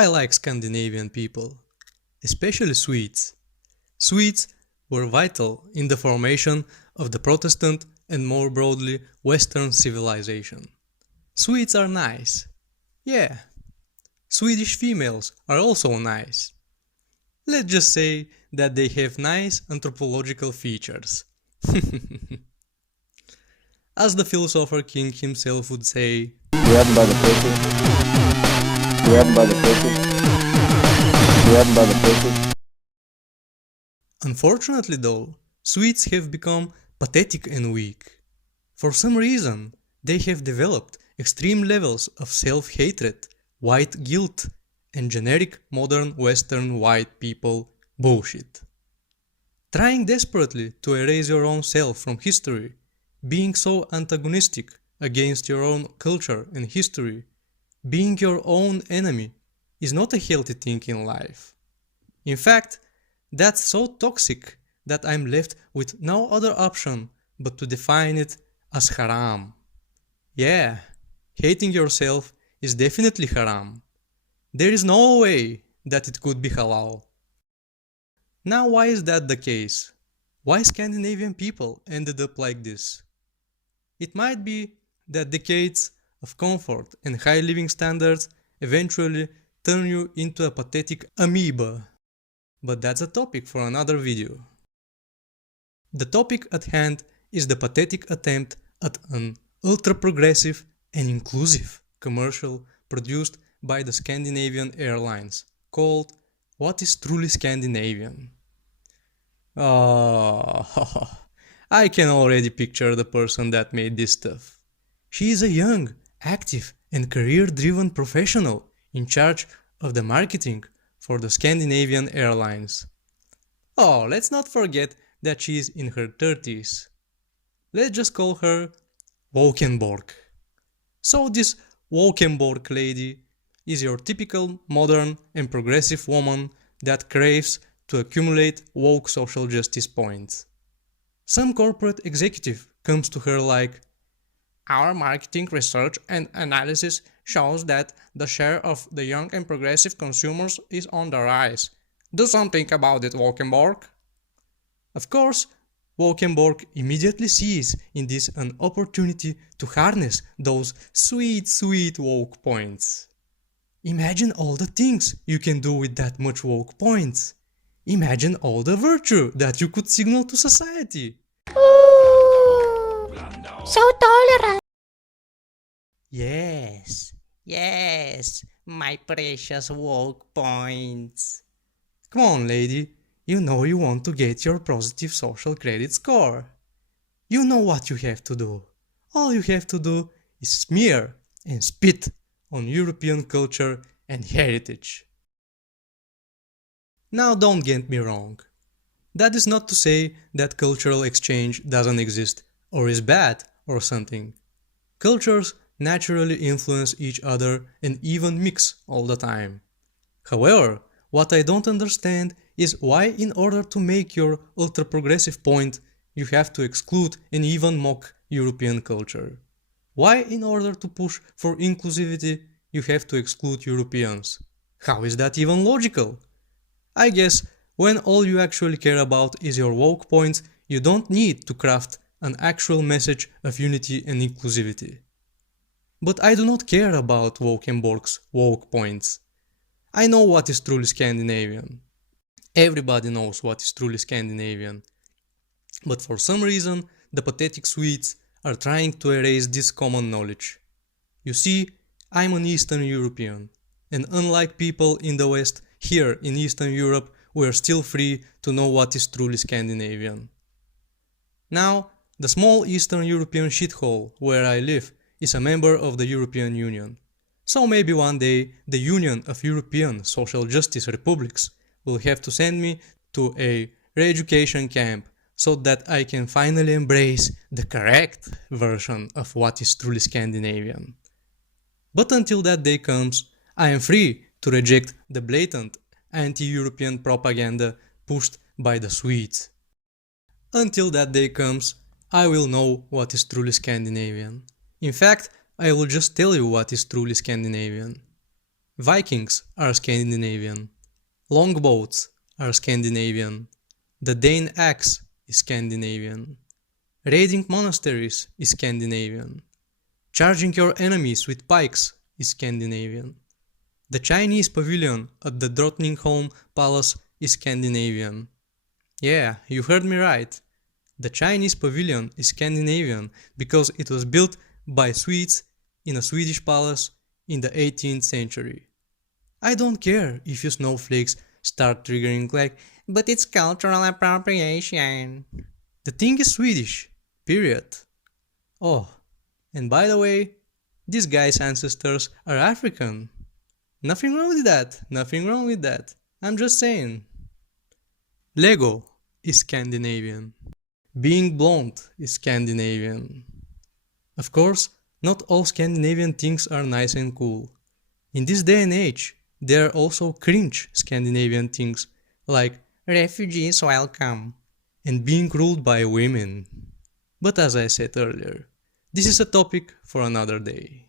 I like Scandinavian people, especially Swedes. Swedes were vital in the formation of the Protestant and more broadly Western civilization. Swedes are nice. Yeah, Swedish females are also nice. Let's just say that they have nice anthropological features. As the philosopher king himself would say, grab by the pussy, grab by the pussy, grab by the pussy. Unfortunately though, Swedes have become pathetic and weak. For some reason, they have developed extreme levels of self-hatred, white guilt, and generic modern Western white people bullshit. Trying desperately to erase your own self from history, being so antagonistic against your own culture and history, being your own enemy, is not a healthy thing in life. In fact, that's so toxic that I'm left with no other option but to define it as haram. Yeah, hating yourself is definitely haram. There is no way that it could be halal. Now why is that the case? Why Scandinavian people ended up like this? It might be that decades of comfort and high living standards eventually turn you into a pathetic amoeba. But that's a topic for another video. The topic at hand is the pathetic attempt at an ultra-progressive and inclusive commercial produced by the Scandinavian Airlines called What is Truly Scandinavian? Oh, I can already picture the person that made this stuff. She is a young, active and career-driven professional in charge of the marketing for the Scandinavian Airlines. Oh, let's not forget that she is in her 30s. Let's just call her Wokenborg. So this Wokenborg lady is your typical modern and progressive woman that craves to accumulate woke social justice points. Some corporate executive comes to her like, "Our marketing research and analysis shows that the share of the young and progressive consumers is on the rise. Do something about it, Wokenborg." Of course, Wokenborg immediately sees in this an opportunity to harness those sweet woke points. Imagine all the things you can do with that much woke points. Imagine all the virtue that you could signal to society. Ooh, so tolerant. Yes, my precious woke points. Come on, lady, you know you want to get your positive social credit score. You know what you have to do. All you have to do is smear and spit on European culture and heritage. Now don't get me wrong. That is not to say that cultural exchange doesn't exist or is bad or something. Cultures naturally influence each other and even mix all the time. However, what I don't understand is why in order to make your ultra-progressive point, you have to exclude and even mock European culture. Why in order to push for inclusivity, you have to exclude Europeans? How is that even logical? I guess when all you actually care about is your woke points, you don't need to craft an actual message of unity and inclusivity. But I do not care about Wokenborg's woke points. I know what is truly Scandinavian. Everybody knows what is truly Scandinavian. But for some reason, the pathetic Swedes are trying to erase this common knowledge. You see, I'm an Eastern European, and unlike people in the West, here in Eastern Europe, we are still free to know what is truly Scandinavian. Now, the small Eastern European shithole where I live is a member of the European Union. So maybe one day the Union of European Social Justice Republics will have to send me to a re-education camp so that I can finally embrace the correct version of what is truly Scandinavian. But until that day comes, I am free to reject the blatant anti-European propaganda pushed by the Swedes. Until that day comes, I will know what is truly Scandinavian. In fact, I will just tell you what is truly Scandinavian. Vikings are Scandinavian. Longboats are Scandinavian. The Dane axe is Scandinavian. Raiding monasteries is Scandinavian. Charging your enemies with pikes is Scandinavian. The Chinese pavilion at the Drottningholm Palace is Scandinavian. Yeah, you heard me right. The Chinese pavilion is Scandinavian because it was built by Swedes in a Swedish palace in the 18th century. I don't care if you snowflakes start triggering like, but it's cultural appropriation. The thing is Swedish, period. Oh, and by the way, this guy's ancestors are African. Nothing wrong with that, nothing wrong with that. I'm just saying. Lego is Scandinavian. Being blonde is Scandinavian. Of course, not all Scandinavian things are nice and cool. In this day and age, there are also cringe Scandinavian things like refugees welcome and being ruled by women. But as I said earlier, this is a topic for another day.